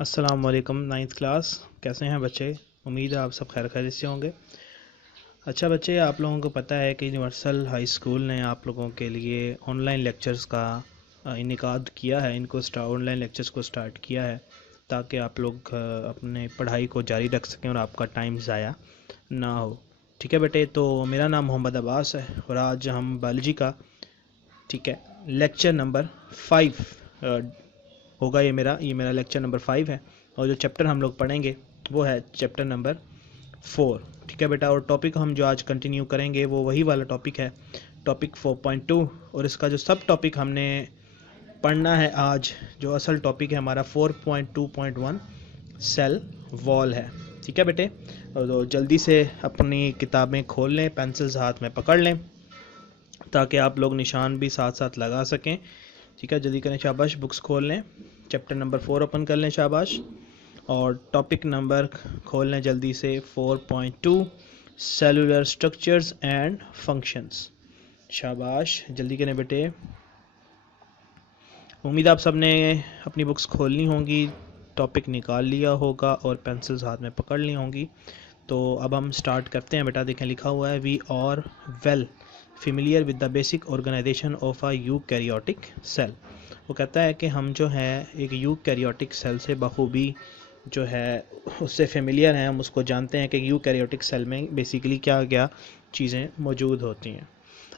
अस्सलाम वालेकुम। Ninth class कैसे हैं बच्चे? उम्मीद है आप सब खैर खैरियत से होंगे। अच्छा बच्चे, आप लोगों को पता है कि यूनिवर्सल हाई स्कूल ने आप लोगों के लिए ऑनलाइन लेक्चर्स का इनेकाद किया है। इनको ऑनलाइन लेक्चर्स को स्टार्ट किया है ताकि आप लोग अपने पढ़ाई को जारी रख सकें और आपका टाइम ज़ाया ना हो। ठीक है बेटे, तो मेरा नाम मोहम्मद अब्बास है और आज हम बायोलॉजी का ठीक है लेक्चर नंबर 5 होगा। ये मेरा लेक्चर नंबर 5 है और जो चैप्टर हम लोग पढ़ेंगे वो है चैप्टर नंबर 4। ठीक है बेटा, और टॉपिक हम जो आज कंटिन्यू करेंगे वो वही वाला टॉपिक है, टॉपिक 4.2। और इसका जो सब टॉपिक हमने पढ़ना है आज, जो असल टॉपिक है हमारा 4.2.1 सेल वॉल है। ठीक है बेटे, तो जल्दी से अपनी किताबें खोल लें, पेंसिल्स हाथ में पकड़ लें ताकि आप लोग निशान भी साथ साथ लगा सकें। ठीक है, जल्दी करें, शाबाश। बुक्स खोल लें, चैप्टर नंबर 4 ओपन कर लें, शाबाश। और टॉपिक नंबर खोल लें जल्दी से 4.2 सेलुलर स्ट्रक्चर्स एंड फंक्शंस। शाबाश, जल्दी करें बेटे। उम्मीद आप सब ने अपनी बुक्स खोलनी होंगी, टॉपिक निकाल लिया होगा और पेंसिल्स हाथ में पकड़ ली होंगी। तो अब हम स्टार्ट करते हैं बेटा। देखें, लिखा हुआ है we are well familiar with the basic organisation of a eukaryotic cell. वो कहता है कि हम जो है एक यूकैरियोटिक सेल से बखूबी जो है उससे फेमिलियर हैं, हम उसको जानते हैं कि यूकैरियोटिक सेल में बेसिकली क्या क्या चीज़ें मौजूद होती हैं।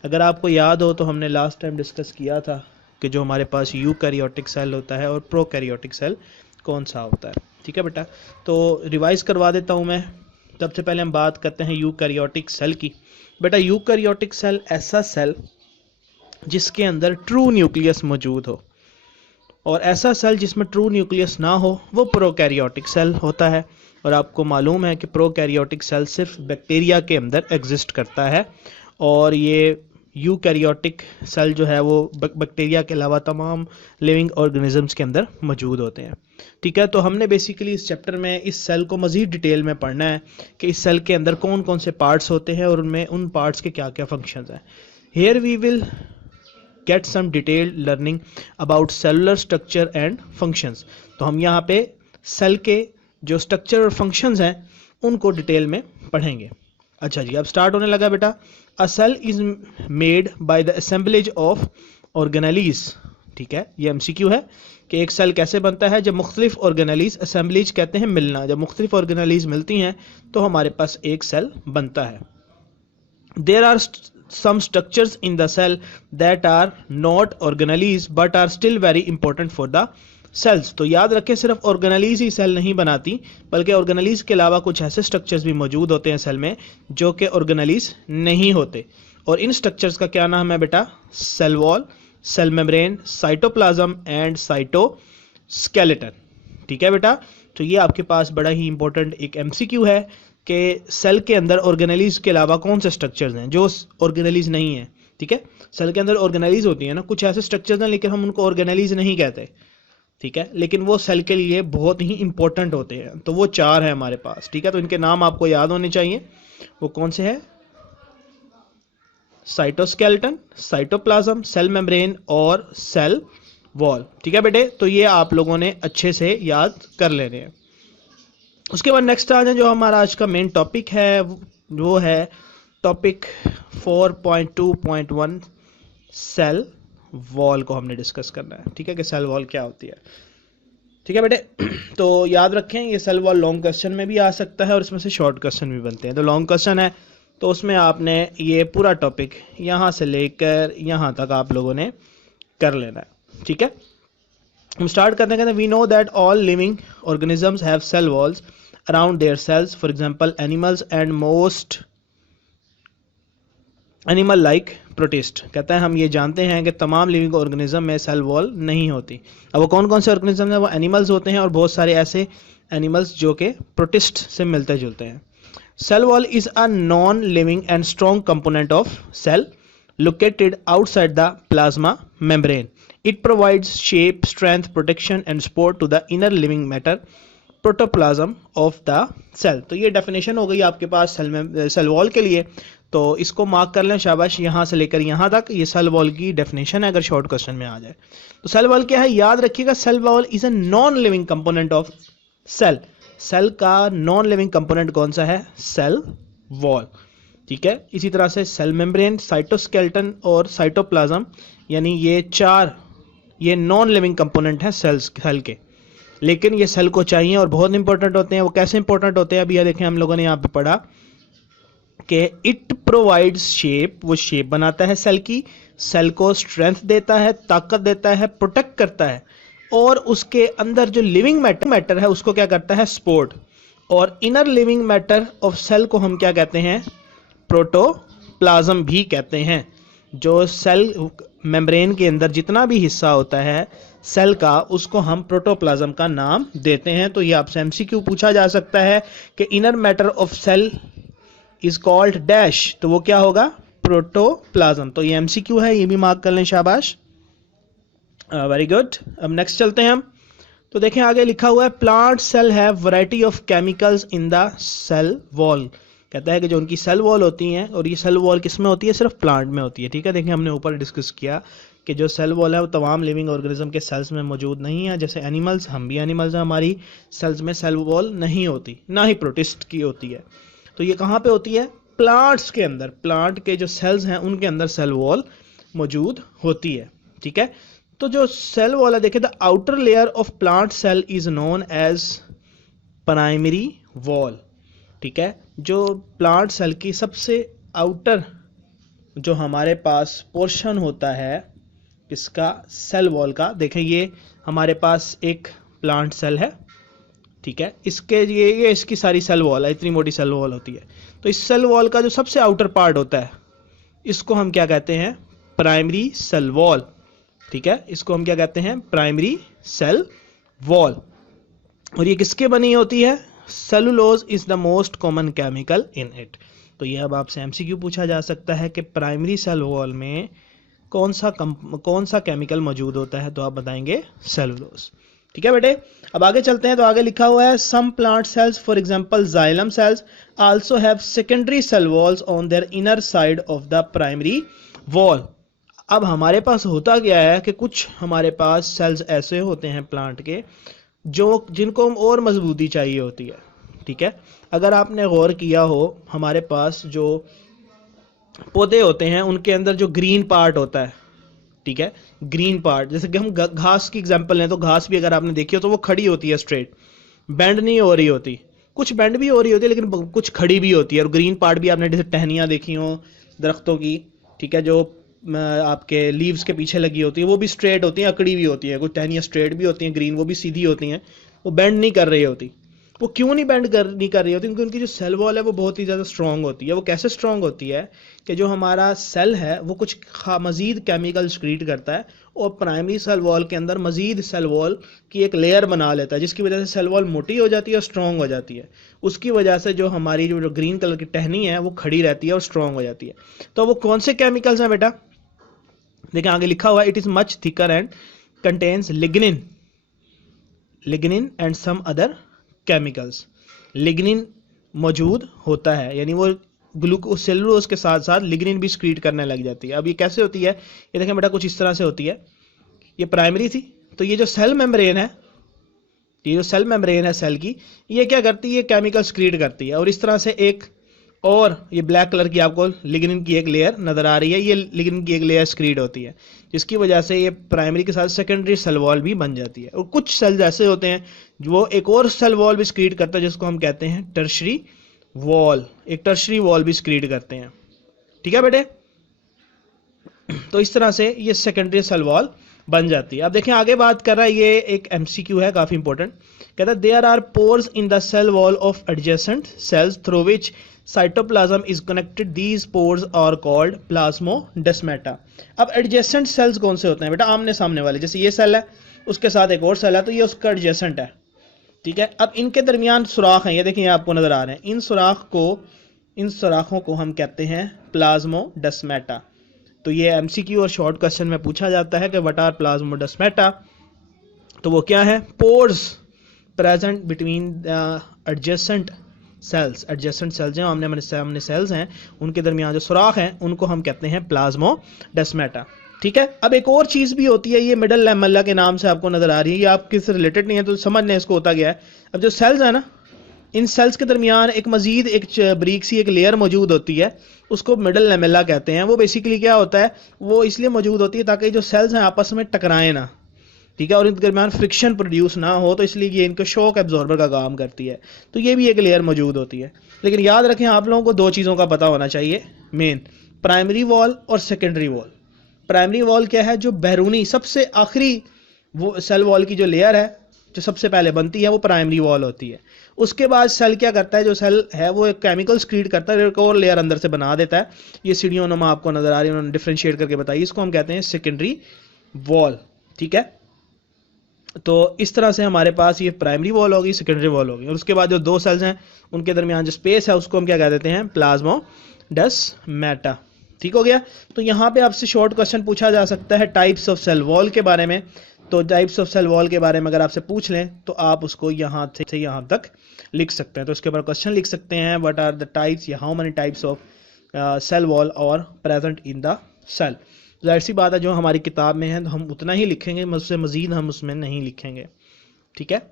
अगर आपको याद हो तो हमने लास्ट टाइम डिस्कस किया था कि जो हमारे पास यूकैरियोटिक सेल होता है और प्रोकैरियोटिक सेल कौन सा होता है। ठीक है बेटा, तो रिवाइज़ करवा देता हूँ मैं। सबसे पहले हम बात करते हैं यूकैरियोटिक सेल की। बेटा, यूकैरियोटिक सेल ऐसा सेल जिसके अंदर ट्रू न्यूक्लियस मौजूद हो, और ऐसा सेल जिसमें ट्रू न्यूक्लियस ना हो वो प्रोकैरियोटिक सेल होता है। और आपको मालूम है कि प्रोकैरियोटिक सेल सिर्फ बैक्टीरिया के अंदर एग्जिस्ट करता है और ये यूकैरियोटिक सेल जो है वो बैक्टीरिया के अलावा तमाम लिविंग ऑर्गेनिजम्स के अंदर मौजूद होते हैं। ठीक है, तो हमने बेसिकली इस चैप्टर में इस सेल को मज़ीद डिटेल में पढ़ना है कि इस सेल के अंदर कौन कौन से पार्ट्स होते हैं और उनमें उन पार्ट्स के क्या क्या फंक्शंस हैं। Here we will get some detailed learning about cellular structure and functions. तो हम यहाँ पे सेल के जो स्ट्रक्चर और फंक्शंस हैं उनको डिटेल में पढ़ेंगे। अच्छा जी, अब स्टार्ट होने लगा बेटा। A cell is made by the assemblage of organelles. ठीक है, ये एमसीक्यू है कि एक सेल कैसे बनता है जब मुख्तलिफ ऑर्गेनेलीज, असेंबलीज कहते हैं मिलना, जब मुख्तलिफ ऑर्गेनेलीज मिलती हैं तो हमारे पास एक सेल बनता है। There are some structures in the cell that are not organelles but are still very important for the cells। तो याद रखें, सिर्फ ऑर्गेनेलीज ही सेल नहीं बनाती बल्कि ऑर्गेनेलीज के अलावा कुछ ऐसे स्ट्रक्चर्स भी मौजूद होते हैं सेल में जो कि ऑर्गेनेलीज नहीं होते। और इन स्ट्रक्चर्स का क्या नाम है बेटा? Cell wall, cell membrane, cytoplasm and cytoskeleton. ठीक है बेटा, तो ये आपके पास बड़ा ही इंपॉर्टेंट एक एमसीक्यू है कि सेल के अंदर ऑर्गेनेलीज के अलावा कौन से स्ट्रक्चर्स हैं जो ऑर्गेनेलीज नहीं है। ठीक है, सेल के अंदर ऑर्गेनेलीज होती है ना, कुछ ऐसे स्ट्रक्चर्स हैं लेकिन हम उनको ऑर्गेनेलीज नहीं कहते। ठीक है, लेकिन वो सेल के लिए बहुत ही इंपॉर्टेंट होते हैं। तो वो 4 है हमारे पास। ठीक है, तो इनके नाम आपको याद होने चाहिए। वो कौन से हैं? साइटोस्केलेटन, साइटोप्लाज्म, सेल मेम्ब्रेन और सेल वॉल। ठीक है बेटे, तो ये आप लोगों ने अच्छे से याद कर लेने हैं। उसके बाद नेक्स्ट आ जाए, जो हमारा आज का मेन टॉपिक है वो है टॉपिक 4.2.1 सेल वॉल को हमने डिस्कस करना है। ठीक है, कि सेल वॉल क्या होती है। ठीक है बेटे, तो याद रखें ये सेल वॉल लॉन्ग क्वेश्चन में भी आ सकता है और इसमें से शॉर्ट क्वेश्चन भी बनते हैं। तो लॉन्ग क्वेश्चन है तो उसमें आपने ये पूरा टॉपिक यहाँ से लेकर यहाँ तक आप लोगों ने कर लेना है। ठीक है, हम स्टार्ट करने के we know that all living organisms have cell walls around their cells, for example animals and most animal like protist. कहता है हम ये जानते हैं कि तमाम लिविंग ऑर्गेनिज्म में सेल वॉल नहीं होती। अब वो कौन कौन से ऑर्गेनिज्म हैं? वो एनिमल्स होते हैं और बहुत सारे ऐसे एनिमल्स जो कि प्रोटिस्ट से मिलते जुलते हैं। Cell wall is a non living and strong component of cell located outside the plasma membrane. It provides shape, strength, protection and support to the inner living matter protoplasm of the cell। तो ये definition हो गई आपके पास cell wall के लिए। तो इसको mark कर लें, शाबाश। यहाँ से लेकर यहाँ तक ये सेल वॉल की डेफिनेशन है अगर शॉर्ट क्वेश्चन में आ जाए तो। सेल वॉल क्या है, याद रखिएगा, cell wall is a non living component of cell. Cell का नॉन लिविंग कंपोनेंट कौन सा है, सेल वॉल, ठीक है। इसी तरह से सेल मेम्ब्रेन, साइटोस्केलेटन और साइटोप्लाज्म, यानी ये चार ये नॉन लिविंग कंपोनेंट हैं सेल के, लेकिन ये सेल को चाहिए और बहुत इंपॉर्टेंट होते हैं। वो कैसे इंपॉर्टेंट होते हैं, अभी यह देखें हम लोगों ने यहाँ पे पढ़ा कि इट प्रोवाइड्स शेप, वो शेप बनाता है सेल की, सेल को स्ट्रेंथ देता है, ताकत देता है, प्रोटेक्ट करता है, और उसके अंदर जो लिविंग मैटर है उसको क्या करता है, सपोर्ट। और inner living matter of cell को हम क्या कहते हैं, प्रोटोप्लाज्म भी कहते हैं। जो सेल मेम्ब्रेन के अंदर जितना भी हिस्सा होता है सेल का, उसको हम प्रोटोप्लाज्म का नाम देते हैं। तो ये आपसे एमसीक्यू पूछा जा सकता है कि inner matter of cell is called dash, तो वो क्या होगा, प्रोटोप्लाज्म। तो ये एमसीक्यू है, ये भी मार्क कर लें, शाबाश, वेरी गुड। अब नेक्स्ट चलते हैं हम। तो देखें आगे लिखा हुआ है, plant cell have variety of chemicals in the cell wall. कहता है कि जो उनकी सेल वॉल होती हैं, और ये सेल वॉल किस में होती है, सिर्फ प्लांट में होती है, ठीक है। देखें हमने ऊपर डिस्कस किया कि जो सेल वॉल है वो तमाम लिविंग ऑर्गेनिज्म के सेल्स में मौजूद नहीं है। जैसे एनिमल्स, हम भी एनिमल्स हैं, हमारी सेल्स में सेल वॉल नहीं होती, ना ही प्रोटिस्ट की होती है। तो ये कहाँ पे होती है, प्लांट्स के अंदर, प्लांट के जो सेल्स हैं उनके अंदर सेल वॉल मौजूद होती है, ठीक है। तो जो सेल वॉल है, देखिए, the outer layer of plant cell is known as primary wall, ठीक है। जो प्लांट सेल की सबसे आउटर जो हमारे पास पोर्शन होता है इसका, सेल वॉल का, देखें ये हमारे पास एक प्लांट सेल है, ठीक है। इसके ये इसकी सारी सेल वॉल है, इतनी मोटी सेल वॉल होती है। तो इस सेल वॉल का जो सबसे आउटर पार्ट होता है इसको हम क्या कहते हैं, प्राइमरी सेल वॉल, ठीक है। इसको हम क्या कहते हैं, प्राइमरी सेल वॉल। और ये किसके बनी होती है, cellulose is the most common chemical in it. तो ये अब आपसे एमसीक्यू पूछा जा सकता है कि प्राइमरी सेल वॉल में कौन सा केमिकल मौजूद होता है, तो आप बताएंगे सेलुलोज, ठीक है बेटे। अब आगे चलते हैं। तो आगे लिखा हुआ है, some plant cells for example xylem cells also have secondary cell walls on their inner side of the primary wall. अब हमारे पास होता क्या है कि कुछ हमारे पास सेल्स ऐसे होते हैं प्लांट के जिनको और मजबूती चाहिए होती है, ठीक है। अगर आपने गौर किया हो, हमारे पास जो पौधे होते हैं उनके अंदर जो ग्रीन पार्ट होता है, ठीक है, ग्रीन पार्ट, जैसे कि हम घास की एग्जांपल लें तो घास भी अगर आपने देखी हो तो वो खड़ी होती है, स्ट्रेट, बेंड नहीं हो रही होती। कुछ बेंड भी हो रही होती है लेकिन कुछ खड़ी भी होती है। और ग्रीन पार्ट भी आपने जैसे टहनियाँ देखी हो दरख्तों की, ठीक है, जो आपके लीव्स के पीछे लगी होती है, वो भी स्ट्रेट होती हैं, अकड़ी भी होती है। कुछ टहनियाँ स्ट्रेट भी होती हैं ग्रीन, वो भी सीधी होती हैं, वो बेंड नहीं कर रही होती। वो क्यों नहीं नहीं कर रही होती, क्योंकि उनकी जो सेल वॉल है वो बहुत ही ज़्यादा स्ट्रॉन्ग होती है। वो कैसे स्ट्रॉन्ग होती है कि जो हमारा सेल है वो कुछ मज़ीद केमिकल सक्रीट करता है और प्राइमरी सेल वॉल के अंदर मज़ीद सेल वॉल की एक लेयर बना लेता है, जिसकी वजह से सेल वॉल मोटी हो जाती है और स्ट्रॉन्ग हो जाती है। उसकी वजह से जो हमारी जो ग्रीन कलर की टहनी है वो खड़ी रहती है और स्ट्रॉन्ग हो जाती है। तो वो कौन से केमिकल्स हैं बेटा, देखिए आगे लिखा हुआ है, it is much thicker and contains lignin and some other chemicals. Lignin मौजूद होता है, यानी वो सेलुलोज के साथ साथ लिग्निन भी सक्रीट करने लग जाती है। अब ये कैसे होती है, ये देखें बेटा, कुछ इस तरह से होती है। ये प्राइमरी थी, तो ये जो सेल मेम्ब्रेन है, ये जो सेल मेम्ब्रेन है सेल की, ये क्या करती है, ये केमिकल सक्रीट करती है। और इस तरह से एक और ये ब्लैक कलर की आपको लिग्निन की एक लेयर नजर आ रही है, ये लिग्निन की एक लेयर सक्रीट होती है, जिसकी वजह से ये प्राइमरी के साथ सेकेंडरी सेल वॉल भी बन जाती है। और कुछ सेल्स ऐसे होते हैं जो एक और सेल वॉल भी सक्रीट करता है, जिसको हम कहते हैं टर्शरी वॉल, एक टर्शरी वॉल भी सक्रीट करते हैं, ठीक है बेटे। तो इस तरह से ये सेकेंडरी सेल वॉल बन जाती है। अब देखें आगे बात कर रहा है, ये एक एमसीक्यू है काफी इंपॉर्टेंट। कहता है there are pores in the cell wall of adjacent cells through which cytoplasm is connected, these pores are called plasmodesmata. अब एडजेसेंट सेल्स कौन से होते हैं बेटा, आमने सामने वाले, जैसे ये सेल है उसके साथ एक और सेल है, तो ये उसका एडजेसेंट है, ठीक है। अब इनके दरमियान सुराख हैं, ये देखिए आपको नजर आ रहे हैं, इन सुराखों को हम कहते हैं प्लाज्मोडेस्माटा। तो ये एमसीक्यू और शॉर्ट क्वेश्चन में पूछा जाता है कि व्हाट आर प्लाज्मोडेस्माटा, तो वो क्या है, pores present between the adjacent sales, adjacent sales हैं, आमने सामने सेल्स हैं, उनके दरमियान जो सुराख हैं उनको हम कहते हैं प्लाज्मोडेस्माटा। ठीक है, अब एक और चीज़ भी होती है, ये मिडल लैमेला के नाम से आपको नजर आ रही है, ये आपके से रिलेटेड नहीं है तो समझ लें इसको होता गया है। अब जो सेल्स है ना, इन सेल्स के दरमियान एक मजीद एक ब्रीक सी एक लेयर मौजूद होती है, उसको मिडल लैमेला कहते हैं। वो बेसिकली क्या होता है, वो इसलिए मौजूद होती है ताकि जो सेल्स हैं आपस में टकराएं ना, ठीक है, और इनके दरमियान फ्रिक्शन प्रोड्यूस ना हो, तो इसलिए ये इनको शॉक एब्जॉर्बर का काम करती है। तो ये भी एक लेयर मौजूद होती है। लेकिन याद रखें, आप लोगों को दो चीज़ों का पता होना चाहिए मेन, प्राइमरी वॉल और सेकेंडरी वॉल। प्राइमरी वॉल क्या है, जो बैरूनी सबसे आखिरी वो सेल वॉल की जो लेयर है जो सबसे पहले बनती है वो प्राइमरी वॉल होती है। उसके बाद सेल क्या करता है, जो सेल है वो एक केमिकल स्क्रीड करता है, एक और लेयर अंदर से बना देता है। ये सीढ़ियों नुमा आपको नजर आ रही है, उन्होंने डिफ्रेंशिएट करके बताई, इसको हम कहते हैं सेकेंडरी वॉल। ठीक है, तो इस तरह से हमारे पास ये प्राइमरी वॉल होगी, सेकेंडरी वॉल होगी, और उसके बाद जो दो सेल्स हैं उनके दरमियान जो स्पेस है उसको हम क्या कह देते हैं, प्लाज्मोडेस्माटा। ठीक हो गया। तो यहाँ पे आपसे शॉर्ट क्वेश्चन पूछा जा सकता है टाइप्स ऑफ सेल वॉल के बारे में। तो टाइप्स ऑफ सेल वॉल के बारे में अगर आपसे पूछ लें तो आप उसको यहाँ से यहाँ तक लिख सकते हैं। तो उसके ऊपर क्वेश्चन लिख सकते हैं, व्हाट आर द टाइप्स या how many types of cell wall are present in the cell. जाहिर सी बात है, जो हमारी किताब में है तो हम उतना ही लिखेंगे, उससे मजीद हम उसमें नहीं लिखेंगे। ठीक है,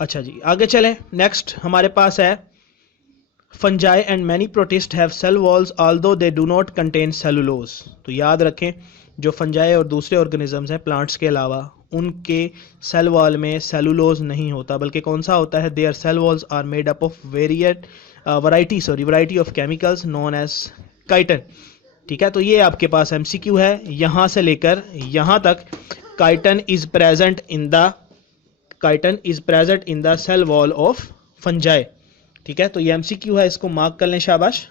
अच्छा जी आगे चलें। नेक्स्ट हमारे पास है fungi and many protist have cell walls although they do not contain cellulose. तो याद रखें, जो फंजाई और दूसरे ऑर्गेनिजम्स हैं प्लांट्स के अलावा, उनके सेल वॉल में सेलुलोज नहीं होता, बल्कि कौन सा होता है, their cell walls are made up of variety of chemicals known as chitin. ठीक है, तो ये आपके पास एमसीक्यू है, यहां से लेकर यहां तक। Chitin is present in the cell wall of fungi. ठीक है, तो ये एमसीक्यू है, इसको मार्क कर लें, शाबाश।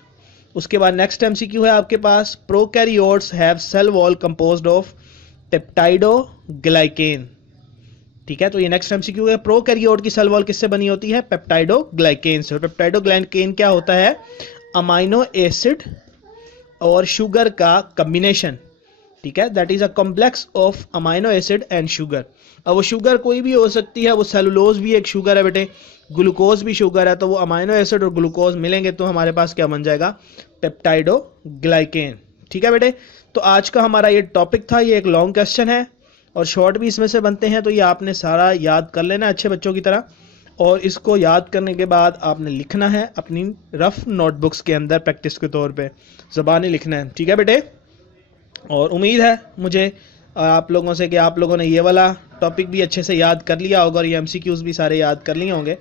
उसके बाद नेक्स्ट एमसीक्यू है आपके पास, prokaryotes have cell wall composed of peptidoglycan. ठीक है, तो ये नेक्स्ट एमसीक्यू है, प्रोकैरियोट की सेल वॉल किससे बनी होती है, पेप्टाइडोग्लाइकेन से। पेप्टाइडोग्लाइकेन क्या होता है, अमाइनो एसिड और शुगर का कॉम्बिनेशन। ठीक है, that is a complex of amino acid and sugar. अब वो शुगर कोई भी हो सकती है, वो सेलुलोज भी एक शुगर है बेटे, ग्लूकोज भी शुगर है, तो वो अमाइनो एसिड और ग्लूकोज मिलेंगे तो हमारे पास क्या बन जाएगा, पेप्टाइडोग्लाइकेन। ठीक है बेटे, तो आज का हमारा ये टॉपिक था, ये एक लॉन्ग क्वेश्चन है और शॉर्ट भी इसमें से बनते हैं, तो ये आपने सारा याद कर लेना अच्छे बच्चों की तरह, और इसको याद करने के बाद आपने लिखना है अपनी रफ नोटबुक्स के अंदर प्रैक्टिस के तौर पे, ज़बानी लिखना है। ठीक है बेटे, और उम्मीद है मुझे आप लोगों से कि आप लोगों ने ये वाला टॉपिक भी अच्छे से याद कर लिया होगा और ये एमसीक्यूज़ भी सारे याद कर लिए होंगे,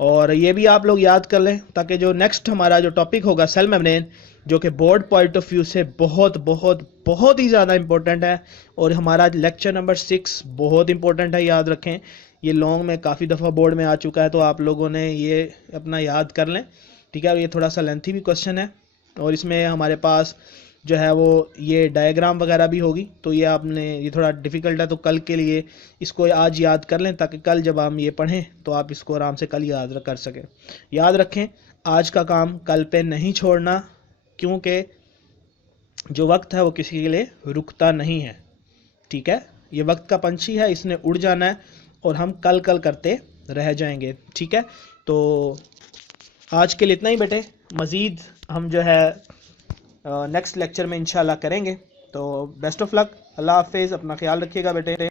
और ये भी आप लोग याद कर लें ताकि जो नेक्स्ट हमारा जो टॉपिक होगा सेल मेम्ब्रेन, जो कि बोर्ड पॉइंट ऑफ व्यू से बहुत बहुत बहुत ही ज़्यादा इंपॉर्टेंट है, और हमारा लेक्चर नंबर 6 बहुत इंपॉर्टेंट है, याद रखें। ये लॉन्ग में काफ़ी दफ़ा बोर्ड में आ चुका है, तो आप लोगों ने ये अपना याद कर लें। ठीक है, और ये थोड़ा सा लेंथी भी क्वेश्चन है, और इसमें हमारे पास जो है वो ये डायग्राम वगैरह भी होगी, तो ये आपने, ये थोड़ा डिफ़िकल्ट है, तो कल के लिए इसको आज याद कर लें ताकि कल जब हम ये पढ़ें तो आप इसको आराम से कल याद कर सकें। याद रखें, आज का काम कल पे नहीं छोड़ना, क्योंकि जो वक्त है वो किसी के लिए रुकता नहीं है। ठीक है, ये वक्त का पंछी है, इसने उड़ जाना है और हम कल करते रह जाएंगे। ठीक है, तो आज के लिए इतना ही बेटे, मज़ीद हम जो है नेक्स्ट लेक्चर में इंशाल्लाह करेंगे। तो बेस्ट ऑफ लक, अल्लाह हाफिज़, अपना ख्याल रखिएगा बेटे।